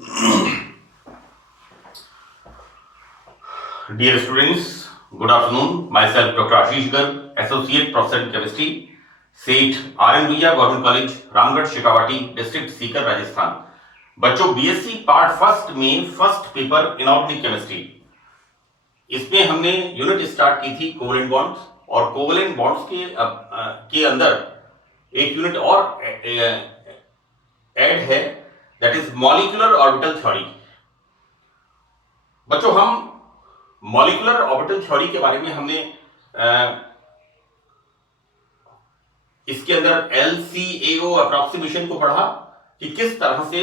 Dear students, good afternoon. Myself Dr. Ashish Garg, Associate Professor in Chemistry, सेठ RN भैया government college Ramgarh Shekhawati district Sikar Rajasthan. बच्चों BSc part first में first paper inorganic chemistry, इसमें हमने unit start की थी covalent bonds, और कोवेलेंट बॉन्ड्स के अंदर एक यूनिट और ऐड है, that is molecular orbital theory. बच्चों हम मॉलिक्यूलर ऑर्बिटल थ्योरी के बारे में हमने इसके अंदर LCAO अप्रोक्सीमेशन को पढ़ा कि किस तरह से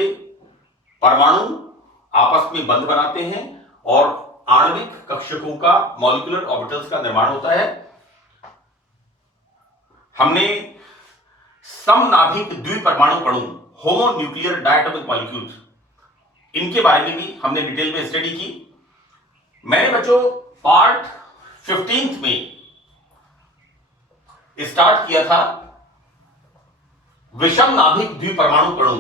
परमाणु आपस में बंध बनाते हैं और आणविक कक्षकों का मॉलिक्यूलर ऑर्बिटल्स का निर्माण होता है। हमने समनाभिक द्विपरमाणु कणों होमोन्यूक्लियर डायटोमिक मॉलिक्यूल्स, इनके बारे में भी हमने डिटेल में स्टडी की। मैंने बच्चों पार्ट 15 में स्टार्ट किया था विषम नाभिक द्विपरमाणु कणों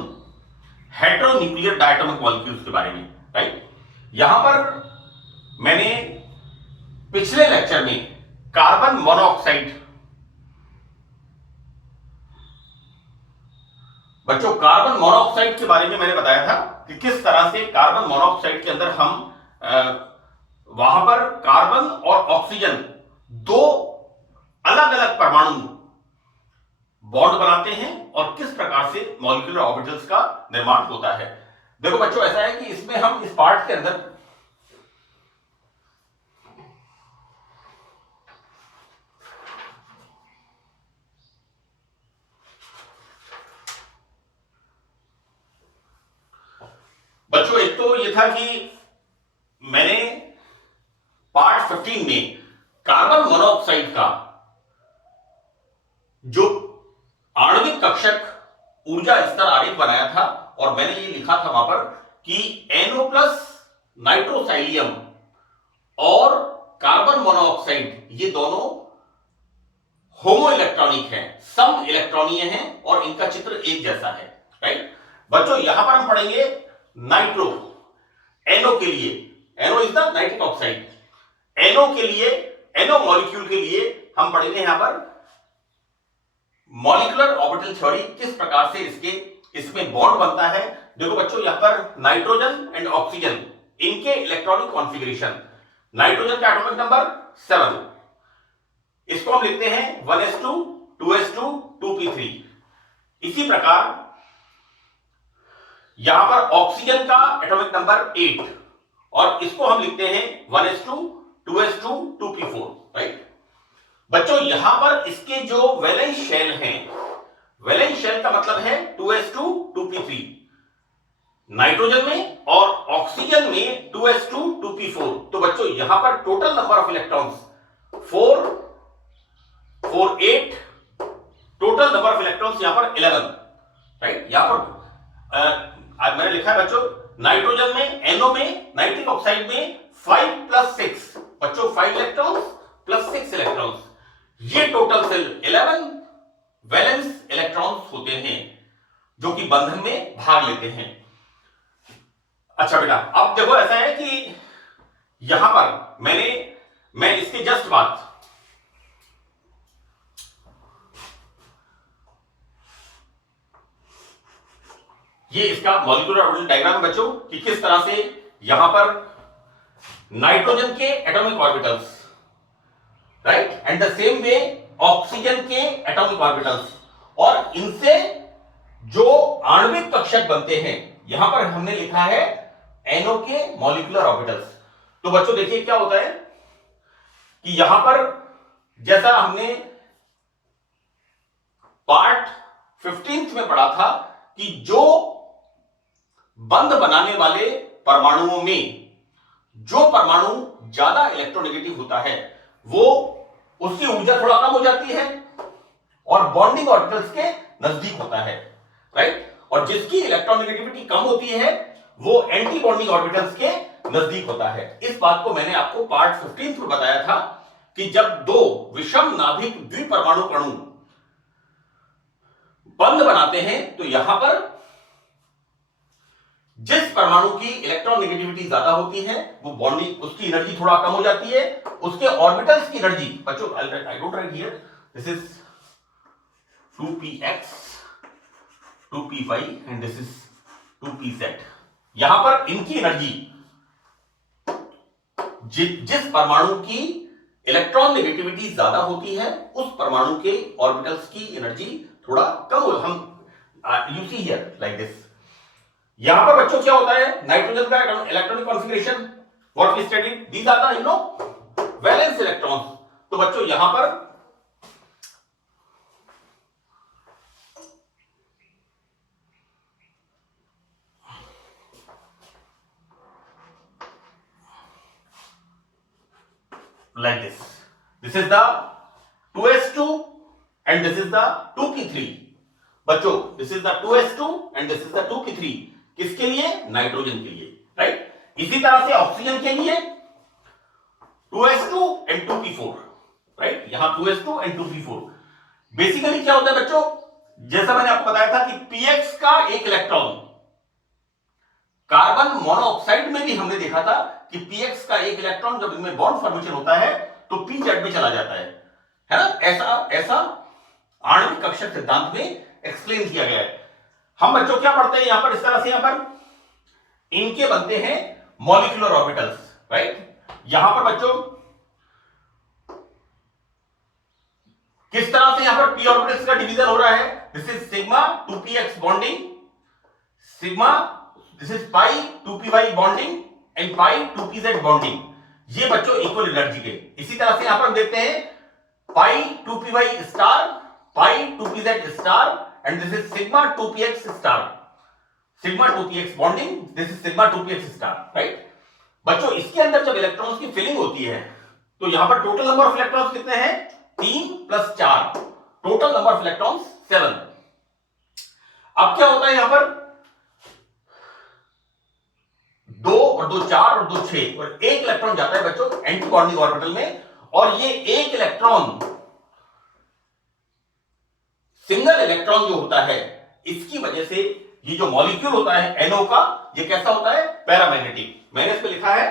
हेटेरोन्यूक्लियर डायटोमिक मॉलिक्यूल्स के बारे में, राइट। यहां पर मैंने पिछले लेक्चर में कार्बन मोनोऑक्साइड, बच्चों कार्बन मोनोऑक्साइड के बारे में मैंने बताया था कि किस तरह से कार्बन मोनोऑक्साइड के अंदर हम वहां पर कार्बन और ऑक्सीजन दो अलग अलग परमाणु बॉन्ड बनाते हैं और किस प्रकार से मॉलिक्यूलर ऑर्बिटल्स का निर्माण होता है। देखो बच्चों ऐसा है कि इसमें हम इस पार्ट के अंदर बच्चों एक तो ये था कि मैंने पार्ट 15 में कार्बन मोनोऑक्साइड का जो आणविक कक्षक ऊर्जा स्तर आरेख बनाया था, और मैंने ये लिखा था वहां पर कि NO प्लस नाइट्रोसाइलियम और कार्बन मोनोऑक्साइड ये दोनों होमो इलेक्ट्रॉनिक हैं, सम इलेक्ट्रॉनीय हैं और इनका चित्र एक जैसा है, राइट। बच्चों यहां पर हम पढ़ेंगे नाइट्रो, NO के लिए, NO is the nitric oxide, NO के लिए, NO मॉलिक्यूल के लिए हम पढ़ेंगे यहां पर मॉलिक्यूलर ऑर्बिटल थ्योरी, किस प्रकार से इसमें बॉन्ड बनता है। देखो बच्चों यहां पर नाइट्रोजन एंड ऑक्सीजन, इनके इलेक्ट्रॉनिक कॉन्फ़िगरेशन, नाइट्रोजन का एटॉमिक नंबर 7, इसको हम लिखते हैं 1s2 2s2 2p3। इसी प्रकार यहां पर ऑक्सीजन का एटॉमिक नंबर 8, और इसको हम लिखते हैं 1s2 2s2 2p4, राइट। बच्चों यहां पर इसके जो वैलेंस शेल हैं, वैलेंस शेल का मतलब है 2s2 2p3 नाइट्रोजन में और ऑक्सीजन में 2s2 2p4। तो बच्चों यहां पर total number of electrons 4 4 8, total number of electrons यहां पर 11, राइट। यहां पर मैंने लिखा है बच्चों नाइट्रोजन में, NO में, नाइट्रिक ऑक्साइड में 5 प्लस 6, बच्चों 5 इलेक्ट्रॉन्स प्लस 6 इलेक्ट्रॉन्स, ये टोटल सेल 11 वैलेंस इलेक्ट्रॉन्स होते हैं जो कि बंधन में भाग लेते हैं। अच्छा बेटा, अब देखो ऐसा है कि यहां पर मैं इसके जस्ट बाद ये इसका मॉलिक्यूलर ऑर्बिटल डायग्राम बच्चों कि किस तरह से यहां पर नाइट्रोजन के atomic orbitals, right, and the same way oxygen के एटॉमिक ऑर्बिटल्स, और इनसे जो आणविक कक्षक बनते हैं, यहां पर हमने लिखा है NO के मॉलिक्यूलर ऑर्बिटल्स। तो बच्चों देखिए क्या होता है कि यहां पर जैसा हमने पार्ट 15 में पढ़ा था कि जो बंध बनाने वाले परमाणुओं में जो परमाणु ज्यादा इलेक्ट्रोनेगेटिव होता है वो उसकी ऊर्जा थोड़ा कम हो जाती है और बॉन्डिंग ऑर्बिटल्स के नजदीक होता है, राइट। और जिसकी इलेक्ट्रोनेगेटिविटी कम होती है वो एंटी बॉन्डिंग ऑर्बिटल्स के नजदीक होता है। इस बात को मैंने आपको पार्ट 15 में बताया था कि जब दो विषम नाभिक द्विपरमाणु कणु बंध बनाते हैं तो यहां पर जिस परमाणु की इलेक्ट्रॉन नेगेटिविटी ज्यादा होती है वो बॉन्डिंग उसकी एनर्जी थोड़ा कम हो जाती है, उसके ऑर्बिटल्स की एनर्जी, बच्चों I don't write here, this is 2px 2py and this is 2pz। यहां पर इनकी एनर्जी जिस परमाणु की इलेक्ट्रॉन नेगेटिविटी ज्यादा होती है उस परमाणु के ऑर्बिटल्स की एनर्जी थोड़ा कम हो, हम you see here like this. यहां पर बच्चों क्या होता है, नाइट्रोजन का electronic configuration what we studied, these are the you know valence electrons. तो बच्चों यहां पर like this is the 2s2 and this is the 2p3। बच्चों this is the 2s2 and this is the 2p3, किसके लिए, nitrogen के लिए, right. इसी तरह से ऑक्सीजन के लिए 2s2 and 2p4, राइट। यहां 2s2 and 2p4। बेसिकली क्या होता है बच्चों, जैसा मैंने आपको बताया था कि px का एक इलेक्ट्रॉन, कार्बन मोनोऑक्साइड में भी हमने देखा था कि px का एक इलेक्ट्रॉन जब इनमें बॉन्ड फॉर्मेशन होता है तो pz में चला जाता है ना। ऐसा आणविक कक्षक सिद्धांत में एक्सप्लेन किया गया है। हम बच्चों क्या पढ़ते हैं यहां पर, इस तरह से यहां पर इनके बनते हैं मॉलिक्यूलर ऑर्बिटल्स, राइट। यहां पर बच्चों किस तरह से यहां पर p ऑर्बिटल्स का डिवीजन हो रहा है, this is sigma 2px bonding, sigma this is pi 2py bonding and pi 2pz bonding, ये बच्चों इक्वल एनर्जी के। इसी तरह से यहां पर हम देखते हैं पाई 2py star, pi 2pz star and this is sigma 2px star, sigma 2px bonding, this is sigma 2px star, right. बच्चों इसके अंदर जब इलेक्ट्रॉन्स की फिलिंग होती है तो यहां पर टोटल नंबर ऑफ इलेक्ट्रॉन्स कितने हैं, 3 + 4, टोटल नंबर ऑफ इलेक्ट्रॉन्स 7। अब क्या होता है यहां पर 2 और 2 4 और 2 6 और एक इलेक्ट्रॉन जाता है बच्चों एंटी बॉन्डिंग ऑर्बिटल में, और ये एक इलेक्ट्रॉन सिंगल इलेक्ट्रॉन जो होता है इसकी वजह से ये जो मॉलिक्यूल होता है NO का, ये कैसा होता है, पैरामैग्नेटिक। मैंने इस पे लिखा है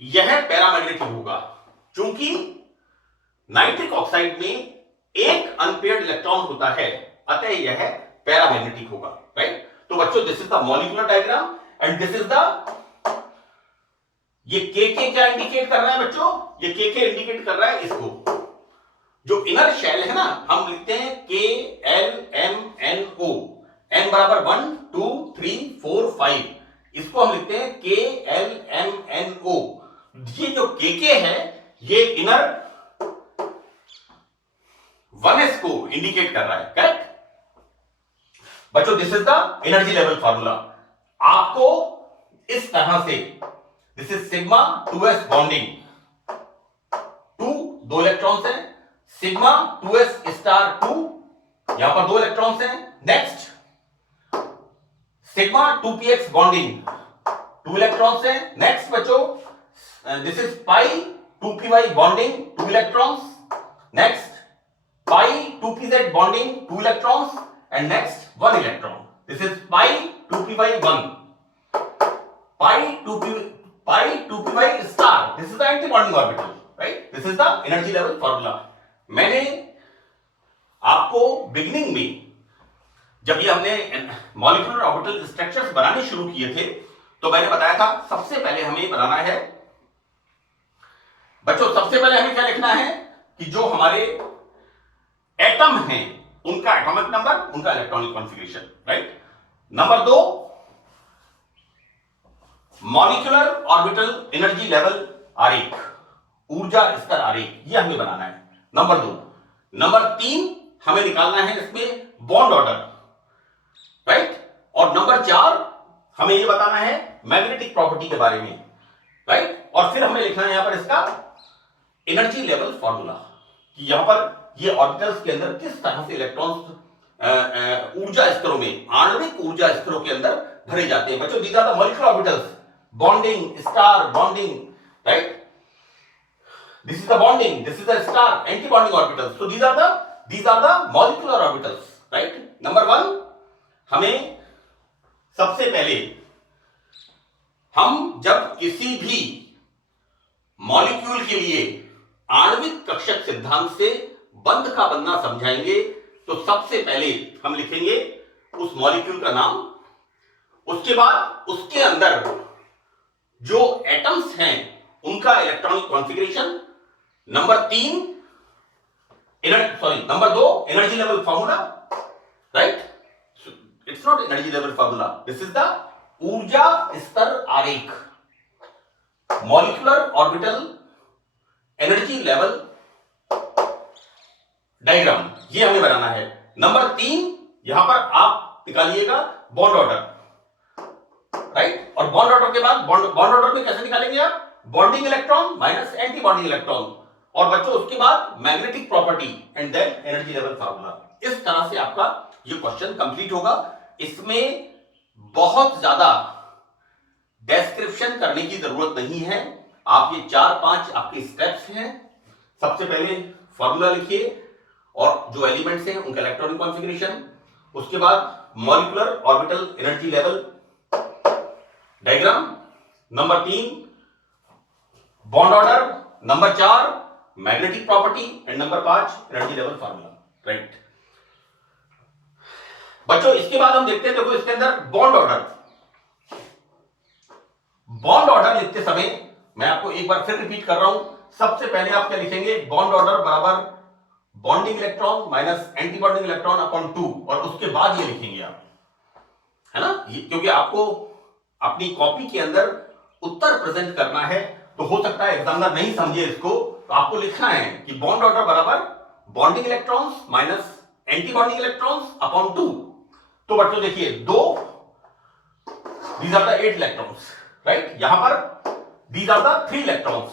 यह पैरामैग्नेटिक होगा, क्योंकि नाइट्रिक ऑक्साइड में एक अनपेयर्ड इलेक्ट्रॉन होता है, अतः यह पैरामैग्नेटिक होगा, राइट। तो बच्चों this is the molecular diagram and this is the, ये के क्या इंडिकेट कर रहा है बच्चों, ये के इंडिकेट कर रहा है इसको, जो इनर शेल है ना, हम लिखते हैं KLMNO, n बराबर 1 2 3 4 5, इसको हम लिखते हैं KLMNO। ये जो के है ये इनर 1s को इंडिकेट कर रहा है, करेक्ट। बच्चों this is the energy level formula. आपको इस तरह से, this is sigma 2s bonding, 2 electrons हैं, सिग्मा 2s स्टार 2, यहां पर 2 इलेक्ट्रॉन्स हैं। Next sigma 2px bonding, 2 electrons हैं। नेक्स्ट बच्चों this is pi 2py bonding, 2 electrons. Next pi 2pz bonding, 2 electrons and next 1 electron, this is pi 2py 1, pi 2py star, this is the anti bonding orbital, right. This is the energy level formula. मैंने आपको beginning में जब ये हमने molecular orbital structures बनाने शुरू किए थे तो मैंने बताया था सबसे पहले हमें बनाना है बच्चों, सबसे पहले हमें क्या लिखना है कि जो हमारे एटम हैं उनका एटॉमिक नंबर, उनका electronic configuration, right. Number 2 molecular orbital energy level आरेख, ऊर्जा स्तर आरेख, ये हमें बनाना है, नंबर 2। नंबर 3 हमें निकालना है इसमें बॉन्ड ऑर्डर, राइट। और नंबर 4 हमें ये बताना है मैग्नेटिक प्रॉपर्टी के बारे में, राइट। और फिर हमें लिखना है यहां पर इसका एनर्जी लेवल फॉर्मूला, कि यहां पर ये ऑर्बिटल्स के अंदर किस तरह से इलेक्ट्रॉन्स ऊर्जा स्तरों में, आणविक ऊर्जा स्तरों के अंदर भरे जाते हैं। बच्चों these are the molecular orbitals, bonding, star bonding, right. This is the bonding, this is the star, anti-bonding orbitals. So these are the molecular orbitals, right? Number 1 हमें सबसे पहले हम जब किसी भी मॉलिक्यूल के लिए आणविक कक्षक सिद्धांत से बंध का बनना समझाएंगे तो सबसे पहले हम लिखेंगे उस मॉलिक्यूल का नाम, उसके बाद उसके अंदर जो एटम्स हैं उनका electronic configuration, number 2 energy level formula, right? It's not energy level formula, this is the ऊर्जा स्तर आरेख, molecular orbital energy level diagram, ये हमें बनाना है। नंबर 3 यहां पर आप निकालिएगा बॉन्ड ऑर्डर, राइट? और बॉन्ड ऑर्डर के बाद बॉन्ड ऑर्डर में कैसे निकालेंगे आप? Bonding electron minus anti bonding electron, और बच्चों उसके बाद magnetic property and then energy level formula. इस तरह से आपका ये क्वेश्चन कंप्लीट होगा। इसमें बहुत ज्यादा डिस्क्रिप्शन करने की जरूरत नहीं है, आप ये 4-5 आपके स्टेप्स हैं। सबसे पहले फॉर्मूला लिखिए और जो एलिमेंट्स हैं उनका इलेक्ट्रॉनिक कॉन्फ़िगरेशन, उसके बाद molecular orbital energy level diagram, number 3 bond order, number 4 magnetic property and number 5 energy level formula, right? बच्चों इसके बाद हम देखते हैं, देखो इसके अंदर बॉन्ड ऑर्डर। बॉन्ड ऑर्डर लिखते समय मैं आपको एक बार फिर रिपीट कर रहा हूं, सबसे पहले आप क्या लिखेंगे? बॉन्ड ऑर्डर बराबर bonding electron minus anti bonding electron upon 2, और उसके बाद ये लिखेंगे आप, है ना? क्योंकि आपको अपनी कॉपी के अंदर उत्तर प्रेजेंट करना है, तो हो सकता है एग्जामिनर नहीं समझे इसको, तो आपको लिखना है कि बॉन्ड ऑर्डर बराबर bonding electrons minus anti bonding electrons upon 2। तो बच्चों देखिए 2, these are the 8 electrons, right? यहां पर these are the 3 electrons,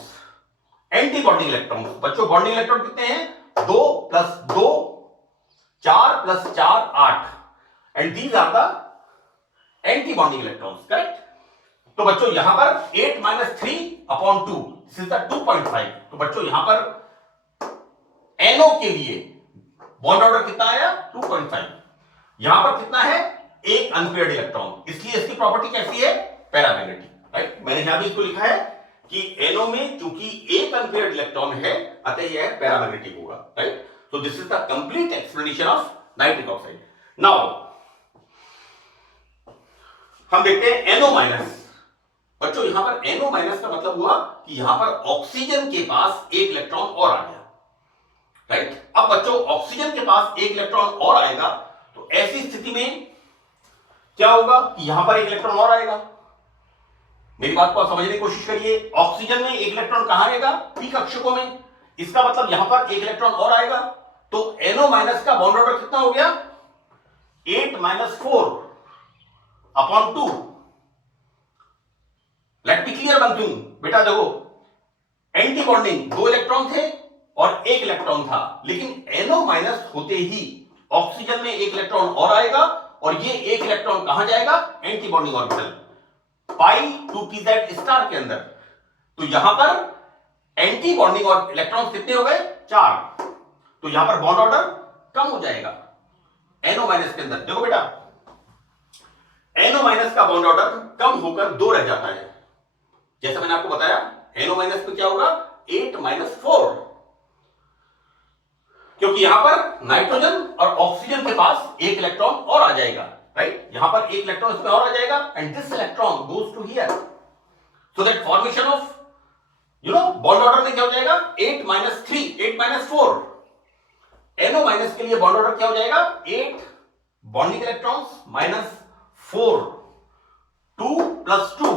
anti bonding electrons. बच्चों बॉन्डिंग इलेक्ट्रॉन कितने हैं? 2 + 2 4 + 4 8, and these are the anti bonding electrons, correct? तो बच्चों यहां पर 8 - 3 अपॉन 2, दिस इज द 2.5। तो बच्चों यहां पर NO के लिए बॉन्ड ऑर्डर कितना आया? 2.5। यहां पर कितना है? 1 अनपेयर्ड इलेक्ट्रॉन, इसलिए इसकी प्रॉपर्टी कैसी है? Paramagnetic, right? मैंने यहां भी इसको लिखा है कि NO में चूंकि 1 अनपेयर्ड इलेक्ट्रॉन है, अतः यह पैरामैग्नेटिक होगा, राइट? तो this is the complete explanation of nitric oxide. Now हम देखते हैं NO-। बच्चों यहां पर NO- का मतलब हुआ कि यहां पर ऑक्सीजन के पास 1 इलेक्ट्रॉन और आ गया, राइट? अब बच्चों ऑक्सीजन के पास 1 इलेक्ट्रॉन और आएगा, तो ऐसी स्थिति में क्या होगा कि यहां पर 1 इलेक्ट्रॉन और आएगा। मेरी बात को समझने की कोशिश करिए, ऑक्सीजन में 1 इलेक्ट्रॉन कहां आएगा? p कक्षकों में। इसका मतलब यहां पर 1 इलेक्ट्रॉन और आएगा, तो NO- का बॉन्ड ऑर्डर कितना हो गया? 8 - 4 upon 2। Let be clear one thing बेटा, देखो एंटी बॉन्डिंग 2 इलेक्ट्रॉन थे और 1 इलेक्ट्रॉन था, लेकिन NO- होते ही ऑक्सीजन में 1 इलेक्ट्रॉन और आएगा, और ये 1 इलेक्ट्रॉन कहां जाएगा? एंटी बॉन्डिंग ऑर्बिटल π2pz के अंदर। तो यहां पर एंटी बॉन्डिंग और इलेक्ट्रॉन कितने हो गए? 4। तो यहां पर बॉन्ड ऑर्डर कम हो जाएगा NO- के अंदर। देखो बेटा NO- का बॉन्ड ऑर्डर कम होकर 2 रह जाता है। जैसा मैंने आपको बताया NO- पे क्या होगा? 8 - 4, क्योंकि यहां पर नाइट्रोजन और ऑक्सीजन के पास 1 इलेक्ट्रॉन और आ जाएगा, राइट? यहां पर 1 इलेक्ट्रॉन इसमें और आ जाएगा, and this electron goes to here, so that formation of bond order में क्या हो जाएगा? 8 - 3, 8 - 4। NO- के लिए बॉन्ड ऑर्डर क्या हो जाएगा? 8 बॉन्डिंग इलेक्ट्रॉन्स माइनस 4, 2 + 2।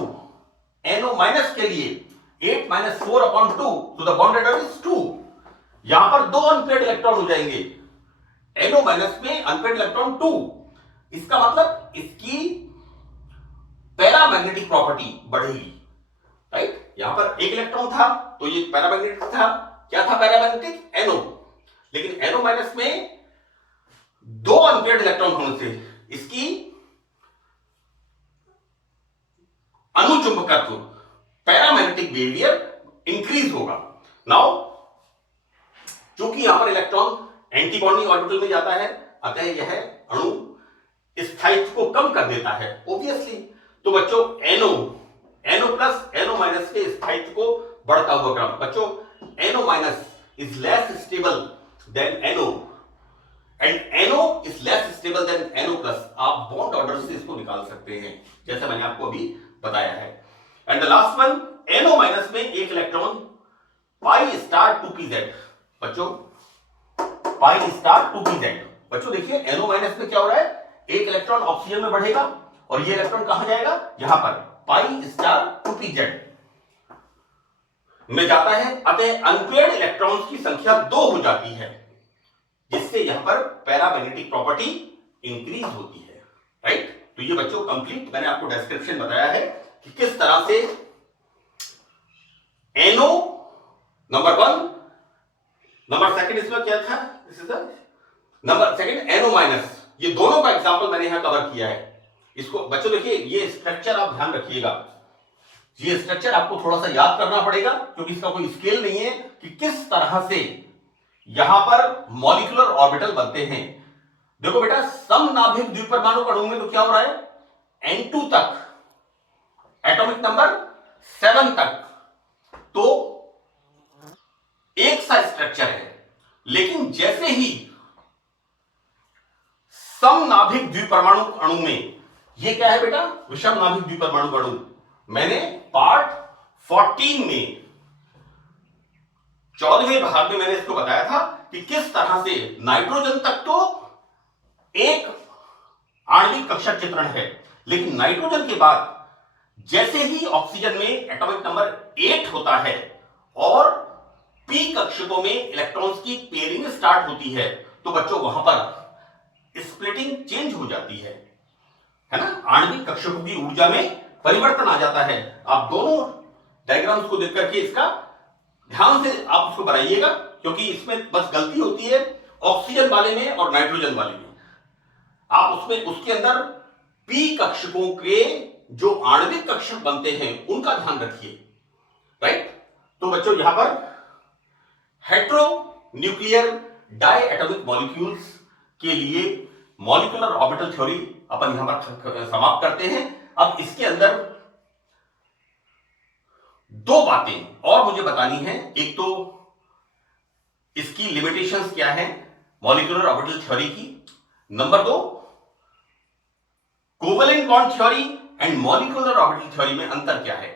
NO- के लिए 8 - 4 अपॉन 2, तो द बॉन्ड ऑर्डर इज 2। यहां पर 2 अनपेयर्ड इलेक्ट्रॉन हो जाएंगे, NO- में अनपेयर्ड इलेक्ट्रॉन 2। इसका मतलब इसकी पैरामैग्नेटिक प्रॉपर्टी बढ़ेगी, राइट? यहां पर 1 इलेक्ट्रॉन था तो ये पैरामैग्नेटिक था। क्या था पैरामैग्नेटिक? NO। लेकिन NO- में 2 अनपेयर्ड इलेक्ट्रॉन होने से इसकी अनुचुंबकत्व पैरामैग्नेटिक बिहेवियर इंक्रीज होगा। नाउ चूंकि यहां पर इलेक्ट्रॉन एंटी बॉन्डिंग ऑर्बिटल में जाता है, अतः यह अणु स्थायित्व को कम कर देता है ऑब्वियसली। तो बच्चों NO प्लस NO माइनस के स्थायित्व को बढ़ता हुआ क्रम। बच्चों NO minus is less stable then NO and NO is less stable then NO plus. आप बॉन्ड ऑर्डर से इसको निकाल सकते हैं जैसा मैंने आपको अभी बताया है। And the last one, NO minus में एक इलेक्ट्रॉन पाई स्टार 2pz। बच्चों पाई स्टार 2pz। बच्चों देखिए NO माइनस में क्या हो रहा है, एक इलेक्ट्रॉन ऑक्सीजन में बढ़ेगा और ये इलेक्ट्रॉन कहां जाएगा, यहां पर पाई स्टार 2pz में जाता है। अतः अनपेयर्ड इलेक्ट्रॉन्स की संख्या 2 हो जाती है, जिससे यहां पर पैरामैग्नेटिक प्रॉपर्टी इंक्रीज होती है, राइट। तो ये बच्चों कंप्लीट मैंने आपको डिस्क्रिप्शन बताया है कि किस तरह से NO नंबर 1, नंबर सेकंड इसमें क्या था, this is the number second NO minus, ये दोनों का एग्जांपल मैंने यहां कवर किया है। इसको बच्चों देखिए ये स्ट्रक्चर आप ध्यान रखिएगा, ये स्ट्रक्चर आपको थोड़ा सा याद करना पड़ेगा क्योंकि इसका कोई स्केल नहीं है कि किस तरह से यहां पर मॉलिक्यूलर ऑर्बिटल बनते हैं। देखो बेटा समनाभिक द्विपरमाणु अणु में तो क्या हो रहा है, N2 तक, एटॉमिक नंबर 7 तक तो एक सा स्ट्रक्चर है, लेकिन जैसे ही समनाभिक द्विपरमाणु अणु में, ये क्या है बेटा, विषम नाभिक द्विपरमाणु अणु, मैंने पार्ट 14 में 14वें भाग में मैंने इसको बताया था कि किस तरह से नाइट्रोजन तक तो एक आणविक कक्षा चित्रण है, लेकिन नाइट्रोजन के बाद जैसे ही ऑक्सीजन में एटॉमिक नंबर 8 होता है और पी कक्षकों में इलेक्ट्रॉन्स की पेयरिंग स्टार्ट होती है, तो बच्चों वहां पर स्प्लिटिंग चेंज हो जाती है ना, आणविक कक्षकों की ऊर्जा में परिवर्तन आ जाता है। आप दोनों डायग्राम्स को देख करके इसका ध्यान से आप उसको बनाइएगा, क्योंकि इसमें बस गलती होती है ऑक्सीजन वाले में और नाइट्रोजन वाले में। आप उसमें उसके अंदर पी कक्षकों के जो आणविक कक्षक बनते हैं उनका ध्यान रखिए, राइट। तो बच्चों यहां पर heteronuclear diatomic molecules के लिए मॉलिक्यूलर ऑर्बिटल थ्योरी अपन यहां पर समाप्त करते हैं। अब इसके अंदर दो बातें और मुझे बतानी है, एक तो इसकी लिमिटेशंस क्या है मॉलिक्यूलर ऑर्बिटल थ्योरी की, number 2 covalent bond theory and molecular orbital theory में अंतर क्या है,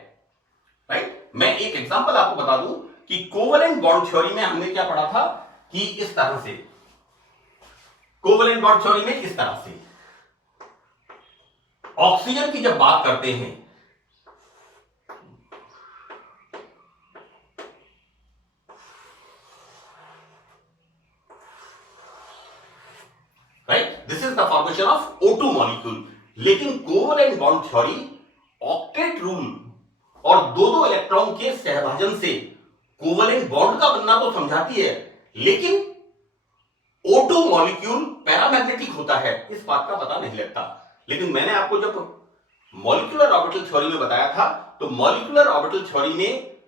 राइट। मैं एक एग्जांपल आपको बता दूं कि कोवेलेंट बॉन्ड थ्योरी में हमने क्या पढ़ा था कि इस तरह से, कोवेलेंट बॉन्ड थ्योरी में इस तरह से ऑक्सीजन की जब बात करते हैं right, this is the formation of O2 molecule. लेकिन covalent bond theory octet rule और दो इलेक्ट्रॉन के सहभाजन से कोवेलेंट बॉन्ड का बनना तो समझाती है, लेकिन O2 मॉलिक्यूल पैरामैग्नेटिक होता है, इस बात का पता नहीं लगता। लेकिन मैंने आपको जब मॉलिक्यूलर ऑर्बिटल थ्योरी में बताया था, तो मॉलिक्यूलर ऑर्बिटल थ्योरी में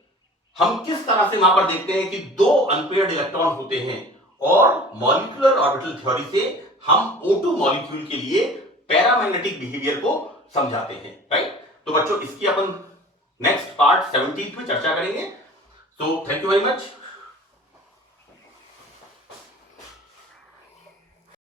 हम किस तरह से वहां पर देखते हैं कि दो अनपेयर्ड इलेक्ट्रॉन होते हैं, और मॉलिक्यूलर ऑर्बिटल थ्योरी से हम O2 मॉलिक्यूल के लिए पैरामैग्नेटिक बिहेवियर को समझाते हैं, राइट। तो बच्चों इसकी अपन नेक्स्ट पार्ट 17 में चर्चा करेंगे। So thank you very much.